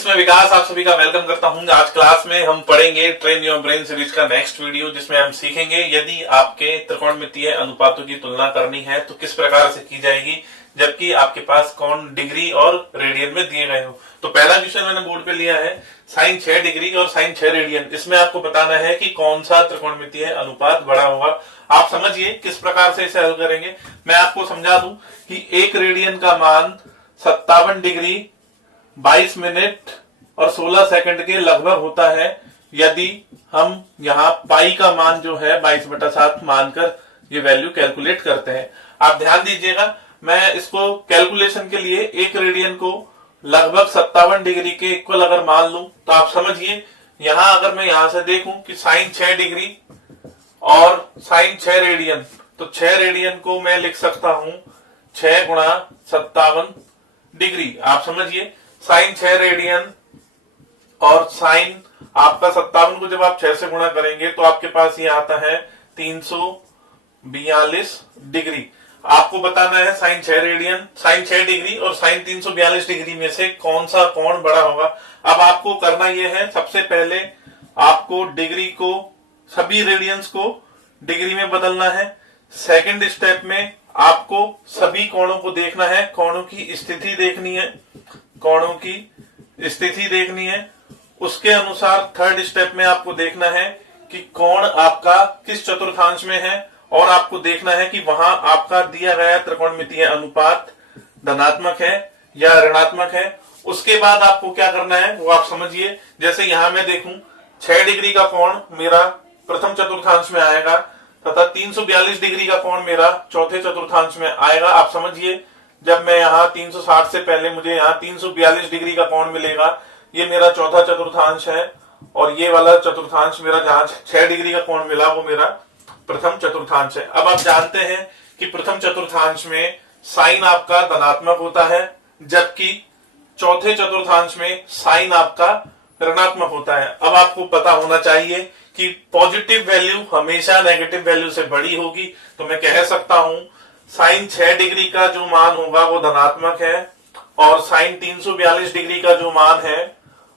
Friends, मैं विकास आप सभी का वेलकम करता हूं। आज क्लास में हम पढ़ेंगे ट्रेन योर ब्रेन सीरीज का नेक्स्ट वीडियो, जिसमें हम सीखेंगे यदि आपके त्रिकोणमितीय अनुपातों की तुलना करनी है तो किस प्रकार से की जाएगी, जबकि आपके पास कोण डिग्री और रेडियन में दिए गए हो। तो पहला क्वेश्चन मैंने बोर्ड पे लिया है साइन 6 डिग्री और साइन 6 रेडियन। इसमें आपको बताना है कि कौन सा त्रिकोणमितीय अनुपात बड़ा होगा। आप समझिए किस प्रकार से इसे हल करेंगे। मैं आपको समझा दूं कि 1 रेडियन का मान 57 डिग्री 22 मिनट और 16 सेकंड के लगभग होता है, यदि हम यहाँ पाई का मान जो है 22/7 मानकर ये वैल्यू कैलकुलेट करते हैं। आप ध्यान दीजिएगा, मैं इसको कैलकुलेशन के लिए 1 रेडियन को लगभग 57 डिग्री के इक्वल अगर मान लूं तो आप समझिए यहां अगर मैं यहां से देखूं कि साइन 6 डिग्री और साइन 6 रेडियन, तो 6 रेडियन को मैं लिख सकता हूं 6 गुणा 57 डिग्री। आप समझिए साइन 6 रेडियन और साइन आपका 57 को जब आप 6 से गुणा करेंगे तो आपके पास ये आता है 342 डिग्री। आपको बताना है साइन 6 रेडियन, साइन 6 डिग्री और साइन 342 डिग्री में से कौन सा कोण बड़ा होगा। अब आपको करना यह है, सबसे पहले आपको डिग्री को, सभी रेडियंस को डिग्री में बदलना है। सेकंड स्टेप में आपको सभी कोणों को देखना है, कोणों की स्थिति देखनी है, कोणों की स्थिति देखनी है। उसके अनुसार थर्ड स्टेप में आपको देखना है कि कोण आपका किस चतुर्थांश में है, और आपको देखना है कि वहां आपका दिया गया त्रिकोणमितीय अनुपात धनात्मक है या ऋणात्मक है। उसके बाद आपको क्या करना है वो आप समझिए। जैसे यहां मैं देखूं 6 डिग्री का कोण मेरा प्रथम चतुर्थांश में आएगा तथा 342 डिग्री का कोण मेरा चौथे चतुर्थांश में आएगा। आप समझिए जब मैं यहाँ 360 से पहले मुझे यहाँ 342 डिग्री का कोण मिलेगा, ये मेरा चौथा चतुर्थांश है, और ये वाला चतुर्थांश मेरा जहां 6 डिग्री का कोण मिला वो मेरा प्रथम चतुर्थांश है। अब आप जानते हैं कि प्रथम चतुर्थांश में साइन आपका धनात्मक होता है, जबकि चौथे चतुर्थांश में साइन आपका ऋणात्मक होता है। अब आपको पता होना चाहिए कि पॉजिटिव वैल्यू हमेशा नेगेटिव वैल्यू से बड़ी होगी, तो मैं कह सकता हूं साइन 6 डिग्री का जो मान होगा वो धनात्मक है और साइन 342 डिग्री का जो मान है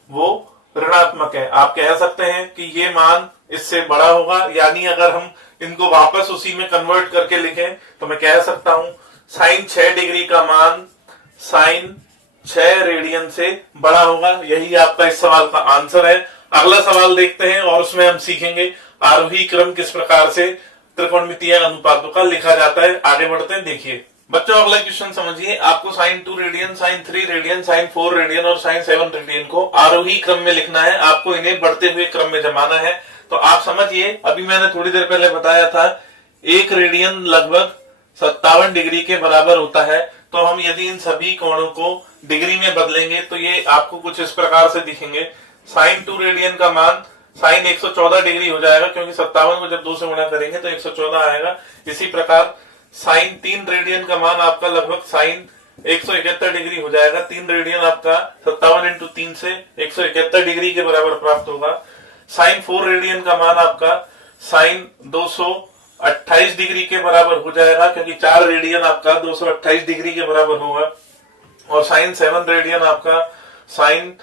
वो ऋणात्मक है। आप कह सकते हैं कि ये मान इससे बड़ा होगा, यानी अगर हम इनको वापस उसी में कन्वर्ट करके लिखें तो मैं कह सकता हूं साइन 6 डिग्री का मान साइन 6 रेडियन से बड़ा होगा। यही आपका इस सवाल का आंसर है। अगला सवाल देखते हैं और उसमें हम सीखेंगे आरोही क्रम किस प्रकार से त्रिकोणमितीय अनुपातों का लिखा जाता है। आगे बढ़ते हैं, देखिए बच्चों अगला क्वेश्चन समझिए। आपको sine 2 radian, sine 3 radian, sine 4 radian और साइन 7 रेडियन को आरोही क्रम में लिखना है। आपको इन्हें बढ़ते हुए क्रम में जमाना है। तो आप समझिए, अभी मैंने थोड़ी देर पहले बताया था 1 रेडियन लगभग 57 डिग्री के बराबर होता है। तो हम यदि इन सभी कोणों को डिग्री में बदलेंगे तो ये आपको कुछ इस प्रकार से दिखेंगे। साइन 2 रेडियन का मान साइन 114 डिग्री हो जाएगा, क्योंकि 57 को जब 2 से गुणा करेंगे तो 114 आएगा। इसी प्रकार साइन 3 रेडियन का मान आपका लगभग साइन 171 डिग्री हो जाएगा। 3 रेडियन आपका 57 इंटू 3 से 171 डिग्री के बराबर प्राप्त होगा। साइन 4 रेडियन का मान आपका साइन 228 डिग्री के बराबर हो जाएगा, क्योंकि 4 रेडियन आपका 228 डिग्री के बराबर होगा। और साइन 7 रेडियन आपका साइन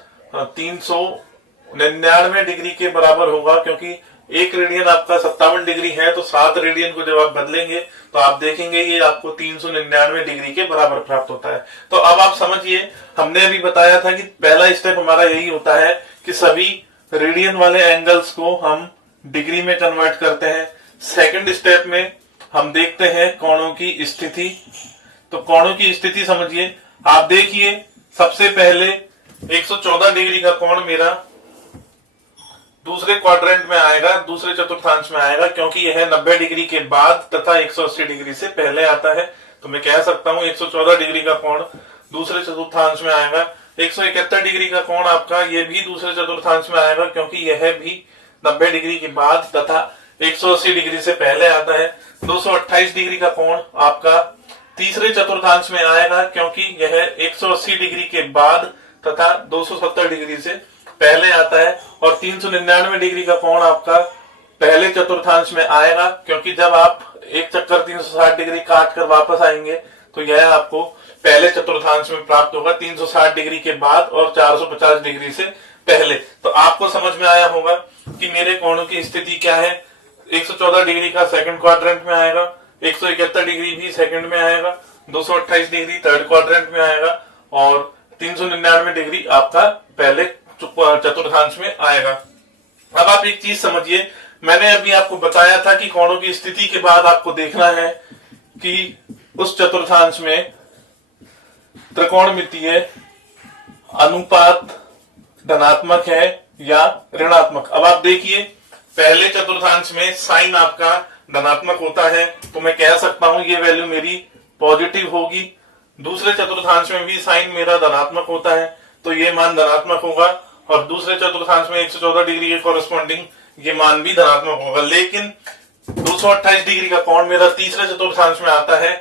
399 डिग्री के बराबर होगा, क्योंकि 1 रेडियन आपका 57 डिग्री है, तो 7 रेडियन को जब आप बदलेंगे तो आप देखेंगे ये आपको 399 डिग्री के बराबर प्राप्त होता है। तो अब आप समझिए, हमने अभी बताया था कि पहला स्टेप हमारा यही होता है कि सभी रेडियन वाले एंगल्स को हम डिग्री में कन्वर्ट करते हैं। सेकंड स्टेप में हम देखते हैं कोणों की स्थिति। तो कोणों की स्थिति समझिए, आप देखिए सबसे पहले 114 डिग्री का कोण मेरा दूसरे क्वाड्रेंट में आएगा, दूसरे चतुर्थांश में आएगा, क्योंकि यह 90 डिग्री के बाद तथा 180 डिग्री से पहले आता है। तो मैं कह सकता हूं 114 डिग्री का कोण दूसरे चतुर्थांश में आएगा। 171 डिग्री का कोण आपका ये भी दूसरे चतुर्थांश में आएगा, क्योंकि यह भी 90 डिग्री के बाद तथा 180 डिग्री से पहले आता है। 228 डिग्री का कोण आपका तीसरे चतुर्थांश में आएगा, क्योंकि यह 180 डिग्री के बाद तथा 270 डिग्री से पहले आता है। और 399 डिग्री का कोण आपका पहले चतुर्थांश में आएगा, क्योंकि जब आप एक चक्कर 360 डिग्री काट कर वापस आएंगे तो यह आपको पहले चतुर्थांश में प्राप्त होगा 360 डिग्री के बाद और 450 डिग्री से पहले। तो आपको समझ में आया होगा कि मेरे कोणों की स्थिति क्या है। 114 डिग्री का सेकंड क्वाड्रेंट में आएगा, 171 डिग्री भी सेकंड में आएगा, 228 डिग्री थर्ड क्वाड्रेंट में आएगा और 399 डिग्री आपका पहले चतुर्थांश में आएगा। अब आप एक चीज समझिए, मैंने अभी आपको बताया था कि कोणों की स्थिति के बाद आपको देखना है कि उस चतुर्थांश में त्रिकोणमितीय अनुपात धनात्मक है या ऋणात्मक। अब आप देखिए, पहले चतुर्थांश में साइन आपका धनात्मक होता है तो मैं कह सकता हूं ये वैल्यू मेरी पॉजिटिव होगी। दूसरे चतुर्थांश में भी साइन मेरा धनात्मक होता है तो ये मान धनात्मक होगा और दूसरे चतुर्थांश में 114 डिग्री के कॉरेस्पॉन्डिंग ये मान भी धनात्मक होगा। लेकिन 228 डिग्री का कोण मेरा तीसरे चतुर्थांश में आता है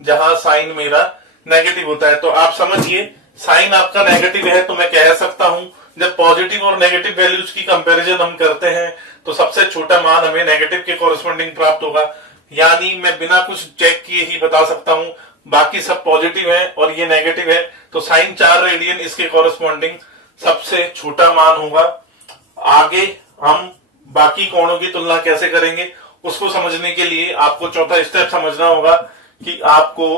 जहां साइन मेरा नेगेटिव होता है। तो आप समझिए, साइन आपका नेगेटिव है तो मैं कह सकता हूं जब पॉजिटिव और नेगेटिव वैल्यूज की कंपैरिजन हम करते हैं तो सबसे छोटा मान हमें नेगेटिव के कॉरेस्पॉन्डिंग प्राप्त होगा। यानी मैं बिना कुछ चेक किए ही बता सकता हूं बाकी सब पॉजिटिव है और ये नेगेटिव है तो साइन 4 रेडियन इसके कॉरेस्पॉन्डिंग सबसे छोटा मान होगा। आगे हम बाकी कोणों की तुलना कैसे करेंगे उसको समझने के लिए आपको चौथा स्टेप समझना होगा कि आपको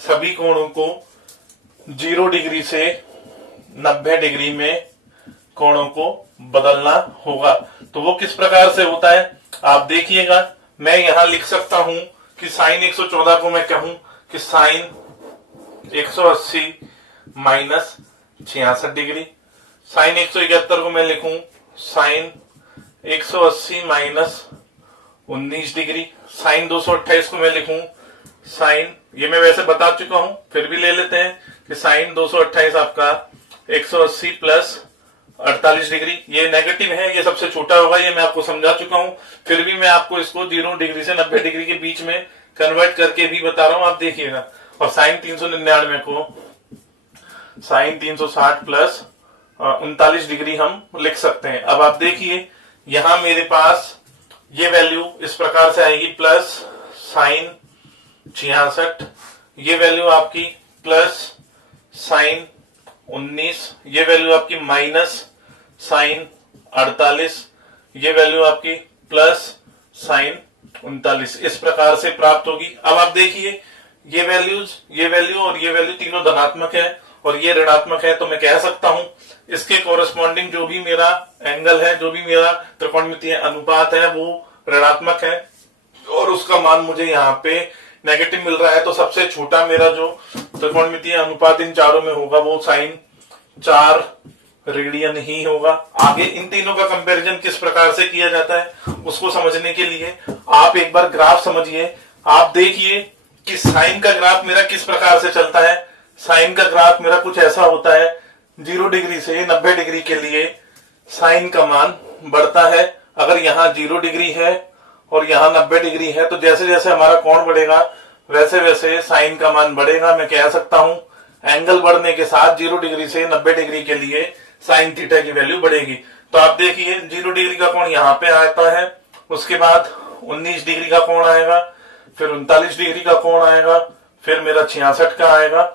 सभी कोणों को 0 डिग्री से 90 डिग्री में कोणों को बदलना होगा। तो वो किस प्रकार से होता है आप देखिएगा। मैं यहां लिख सकता हूं कि साइन 114 को मैं कहूं कि साइन 180 माइनस 66 डिग्री, साइन 171 को मैं लिखूं साइन 180 माइनस 19 डिग्री, साइन 228 को मैं लिखूं साइन, ये मैं वैसे बता चुका हूं फिर भी ले लेते हैं कि साइन 228 आपका 180 प्लस 48 डिग्री। ये नेगेटिव है, ये सबसे छोटा होगा, ये मैं आपको समझा चुका हूं। फिर भी मैं आपको इसको 0 डिग्री से 90 डिग्री के बीच में कन्वर्ट करके भी बता रहा हूं, आप देखिएगा। और साइन 399 को साइन 360 प्लस 39 डिग्री हम लिख सकते हैं। अब आप देखिए यहां मेरे पास ये वैल्यू इस प्रकार से आएगी प्लस साइन 66, ये वैल्यू आपकी प्लस साइन 19, ये वैल्यू आपकी माइनस साइन 48, ये वैल्यू आपकी प्लस साइन 39 इस प्रकार से प्राप्त होगी। अब आप देखिए ये वैल्यूज, ये वैल्यू और ये वैल्यू तीनों धनात्मक है और ये ऋणात्मक है तो मैं कह सकता हूं इसके कॉरेस्पॉन्डिंग जो भी मेरा एंगल है, जो भी मेरा त्रिकोणमितीय अनुपात है वो ऋणात्मक है और उसका मान मुझे यहाँ पे नेगेटिव मिल रहा है। तो सबसे छोटा मेरा जो त्रिकोणमितीय अनुपात इन चारों में होगा वो साइन 4 रेडियन ही होगा। आगे इन तीनों का कंपैरिजन किस प्रकार से किया जाता है उसको समझने के लिए आप एक बार ग्राफ समझिए। आप देखिए कि साइन का ग्राफ मेरा किस प्रकार से चलता है। साइन का ग्राफ मेरा कुछ ऐसा होता है, 0 डिग्री से 90 डिग्री के लिए साइन का मान बढ़ता है। अगर यहाँ 0 डिग्री है और यहाँ 90 डिग्री है तो जैसे जैसे हमारा कोण बढ़ेगा वैसे वैसे साइन का मान बढ़ेगा। मैं कह सकता हूं एंगल बढ़ने के साथ 0 डिग्री से 90 डिग्री के लिए साइन थीटा की वैल्यू बढ़ेगी। तो आप देखिए 0 डिग्री का कोण यहाँ पे आता है, उसके बाद 19 डिग्री का कोण आएगा, फिर 39 डिग्री का कोण आएगा, फिर मेरा 66 का आएगा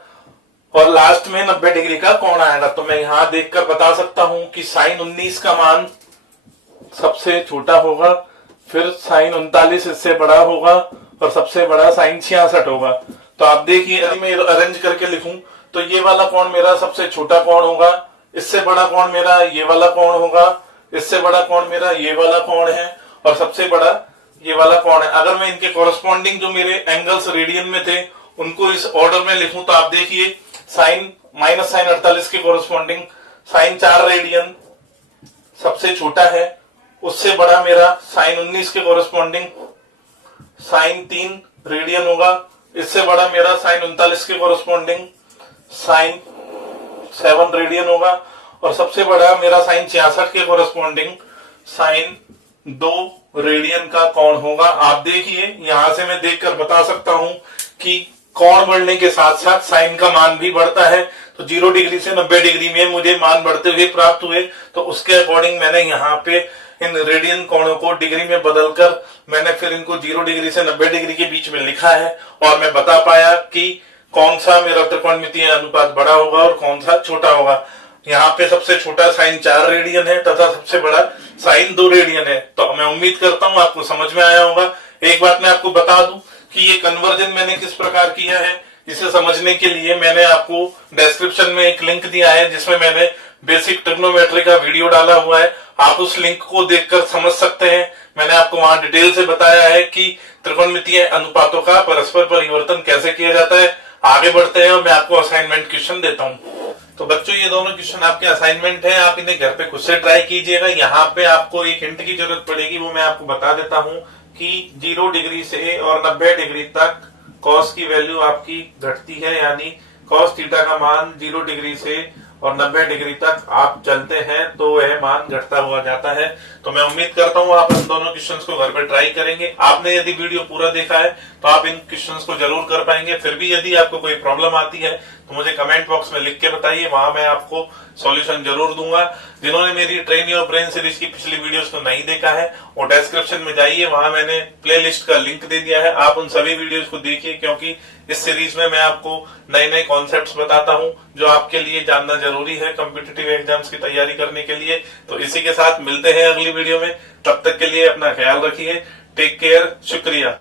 और लास्ट में 90 डिग्री का कोण आएगा। तो मैं यहां देखकर बता सकता हूं कि साइन 19 का मान सबसे छोटा होगा, फिर साइन 39 इससे बड़ा होगा और सबसे बड़ा साइन 66 होगा। तो आप देखिए मैं अरेंज करके लिखूं तो ये वाला कोण मेरा सबसे छोटा कोण होगा, इससे बड़ा कोण मेरा ये वाला कोण होगा, इससे बड़ा कोण मेरा ये वाला कोण है और सबसे बड़ा ये वाला कोण है। अगर मैं इनके कॉरेस्पॉन्डिंग जो मेरे एंगल्स रेडियन में थे उनको इस ऑर्डर में लिखूं तो आप देखिए साइन माइनस साइन 48 के कॉरेस्पॉन्डिंग साइन 4 रेडियन सबसे छोटा है, उससे बड़ा मेरा साइन 19 के कॉरेस्पॉन्डिंग साइन 3 रेडियन होगा, इससे बड़ा मेरा साइन 39 के कॉरेस्पॉन्डिंग साइन 7 रेडियन होगा और सबसे बड़ा मेरा साइन 66 के कॉरेस्पॉन्डिंग साइन 2 रेडियन का कोण होगा। आप देखिए यहां से मैं देखकर बता सकता हूं कि कोण बढ़ने के साथ साथ साइन का मान भी बढ़ता है। तो 0 डिग्री से 90 डिग्री में मुझे मान बढ़ते हुए प्राप्त हुए तो उसके अकॉर्डिंग मैंने यहाँ पे इन रेडियन कोणों को डिग्री में बदलकर मैंने फिर इनको 0 डिग्री से 90 डिग्री के बीच में लिखा है और मैं बता पाया कि कौन सा मेरा त्रिकोणमितीय अनुपात बड़ा होगा और कौन सा छोटा होगा। यहाँ पे सबसे छोटा साइन 4 रेडियन है तथा सबसे बड़ा साइन 2 रेडियन है। तो मैं उम्मीद करता हूँ आपको समझ में आया होगा। एक बात मैं आपको बता दूं कि ये कन्वर्जन मैंने किस प्रकार किया है, इसे समझने के लिए मैंने आपको डिस्क्रिप्शन में एक लिंक दिया है जिसमें मैंने बेसिक ट्रिग्नोमेट्री का वीडियो डाला हुआ है। आप उस लिंक को देखकर समझ सकते हैं। मैंने आपको वहां डिटेल से बताया है कि त्रिकोणमितीय अनुपातों का परस्पर परिवर्तन कैसे किया जाता है। आगे बढ़ते हैं और मैं आपको असाइनमेंट क्वेश्चन देता हूं। तो बच्चों ये दोनों क्वेश्चन आपके असाइनमेंट है, आप इन्हें घर पे खुद से ट्राई कीजिएगा। यहाँ पे आपको एक हिंट की जरूरत पड़ेगी, वो मैं आपको बता देता हूँ कि 0 डिग्री से और 90 डिग्री तक कॉस की वैल्यू आपकी घटती है, यानी कॉस थीटा का मान 0 डिग्री से और 90 डिग्री तक आप चलते हैं तो वह मान घटता हुआ जाता है। तो मैं उम्मीद करता हूँ आप इन दोनों क्वेश्चंस को घर पर ट्राई करेंगे। आपने यदि वीडियो पूरा देखा है तो आप इन क्वेश्चंस को जरूर कर पाएंगे। फिर भी यदि आपको कोई प्रॉब्लम आती है तो मुझे कमेंट बॉक्स में लिख के बताइए, वहां मैं आपको सॉल्यूशन जरूर दूंगा। जिन्होंने मेरी ट्रेन योर ब्रेन सीरीज की पिछली वीडियोस को नहीं देखा है वो डिस्क्रिप्शन में जाइए, वहां मैंने प्लेलिस्ट का लिंक दे दिया है। आप उन सभी वीडियोस को देखिए क्योंकि इस सीरीज में मैं आपको नए नए कॉन्सेप्ट्स बताता हूं जो आपके लिए जानना जरूरी है कॉम्पिटिटिव एग्जाम्स की तैयारी करने के लिए। तो इसी के साथ मिलते हैं अगली वीडियो में, तब तक के लिए अपना ख्याल रखिए। टेक केयर, शुक्रिया।